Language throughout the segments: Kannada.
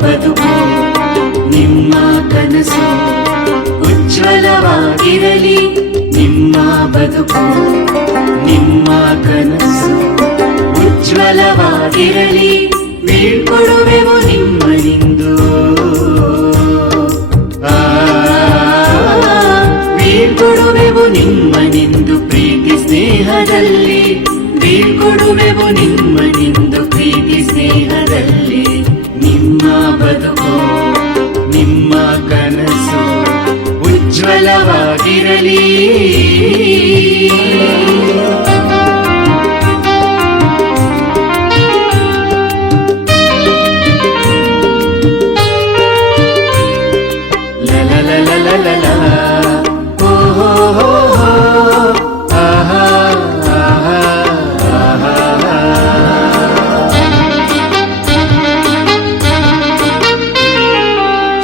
ಬದುಕು ನಿಮ್ಮ ಕನಸು ಉಜ್ವಲವಾಗಿರಲಿ. ನಿಮ್ಮ ಬದುಕು ನಿಮ್ಮ ಕನಸು ಉಜ್ವಲವಾಗಿರಲಿ. ಬೀಳ್ಕೊಡುವೆವು ನಿಮ್ಮನಿಂದು, ಬೀಳ್ಕೊಡುವೆವು ನಿಮ್ಮನಿಂದು ಪ್ರೀತಿ ಸ್ನೇಹದಲ್ಲಿ. ಬೀಳ್ಕೊಡುವೆವು ನಿಮ್ಮನಿಂದು ಪ್ರೀತಿ ಸ್ನೇಹದಲ್ಲಿ. ನಿಮ್ಮ ಬದುಕು ನಿಮ್ಮ ಕನಸು ಉಜ್ವಲವಾಗಿರಲಿ.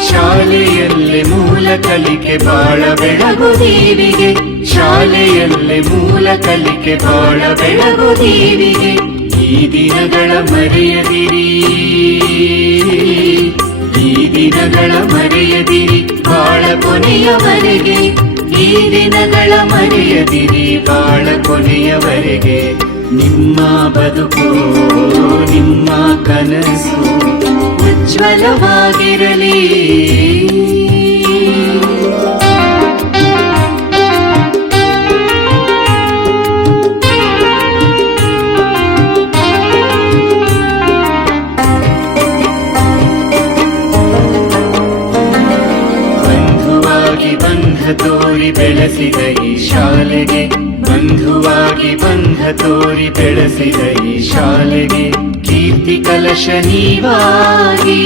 ಶಾಲೆಯಲ್ಲೇ ಮೂಲ ಕಲಿಕೆ ಬಾಳ ಬೆಳಗು ದೀವಿಗೆ. ಶಾಲೆಯಲ್ಲೇ ಮೂಲ ಕಲಿಕೆ ಬಾಳ ಬೆಳಗು ದೀವಿಗೆ. ಈ ದಿನಗಳ ಮರೆಯದಿರಿ, ಈ ದಿನಗಳ ಮರೆಯದಿರಿ ಬಾಳ ಕೊನೆಯವರೆಗೆ. ಈ ದಿನಗಳ ಮರೆಯದಿರಿ ಬಾಳ ಕೊನೆಯವರೆಗೆ. ನಿಮ್ಮ ಬದುಕು ನಿಮ್ಮ ಕನಸು ಉಜ್ವಲವಾಗಿರಲಿ. ಬಂಧುವಾಗಿ ಬಂಧ ತೋರಿ ಬೆಳೆಸಿದ ಈ ಶಾಲೆಗೆ, ಬಂಧುವಾಗಿ ಬಂಧ ತೋರಿ ಬೆಳೆಸಿದ ಈ ಶಾಲೆಗೆ ಕೀರ್ತಿ ಕಲಶ ನೀವಾಗಿ,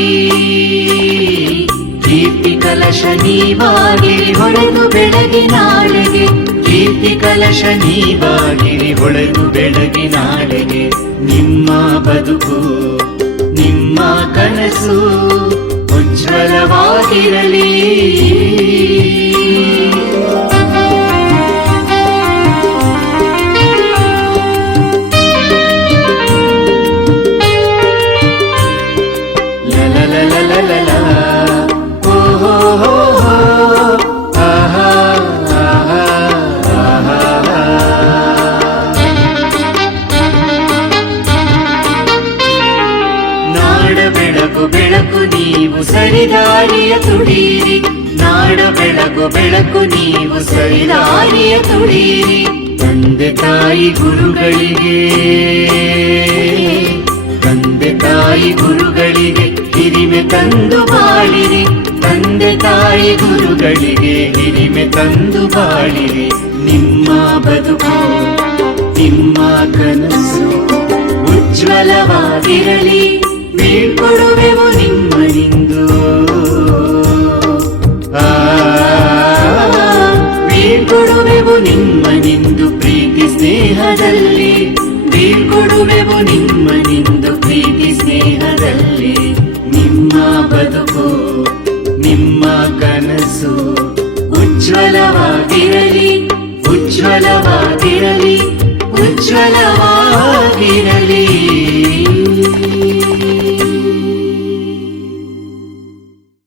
ಕೀರ್ತಿ ಕಲಶ ನೀವಾಗಿರಿ ಹೊಳೆದು ಬೆಳಗಿನಾಳೆಗೆ. ಕೀರ್ತಿ ಕಲಶ ನೀವಾಗಿರಿ ಹೊಳೆದು ಬೆಳಗಿನಾಳೆಗೆ. ನಿಮ್ಮ ಬದುಕು ನಿಮ್ಮ ಕನಸು ಉಜ್ವಲವಾಗಿರಲಿ. ನಾಡ ಬೆಳಕು ಬೆಳಕು ನೀವು ಸರಿದಾರಿಯ ತುಡೀರಿ. ನಾಡ ಬೆಳಕು ಬೆಳಕು ನೀವು ಸರಿದಾರಿಯ ತುಡೀರಿ. ತಂದೆ ತಾಯಿ ಗುರುಗಳಿಗೆ, ತಂದೆ ತಾಯಿ ಗುರುಗಳಿಗೆ ಹಿರಿಮೆ ತಂದು ಬಾಳಿರಿ. ತಂದೆ ತಾಯಿ ಗುರುಗಳಿಗೆ ಹಿರಿಮೆ ತಂದು ಬಾಳಿರಿ. ನಿಮ್ಮ ಬದುಕು ನಿಮ್ಮ ಕನಸು ಉಜ್ವಲವಾಗಿರಲಿ. ಬೀಳ್ಕೊಡುವೆವು ನಿಮ್ಮನಿಂದು, ಬೀಳ್ಕೊಡುವೆವು ನಿಮ್ಮನಿಂದು ಪ್ರೀತಿ ಸ್ನೇಹದಲ್ಲಿ. ಬೀಳ್ಕೊಡುವೆವು ನಿಮ್ಮನಿಂದು ಪ್ರೀತಿ ಸ್ನೇಹದಲ್ಲಿ. ನಿಮ್ಮ ಬದುಕು ನಿಮ್ಮ ಕನಸು ಉಜ್ವಲವಾಗಿರಲಿ, ಉಜ್ವಲವಾಗಿರಲಿ, ಉಜ್ವಲವಾಗಿ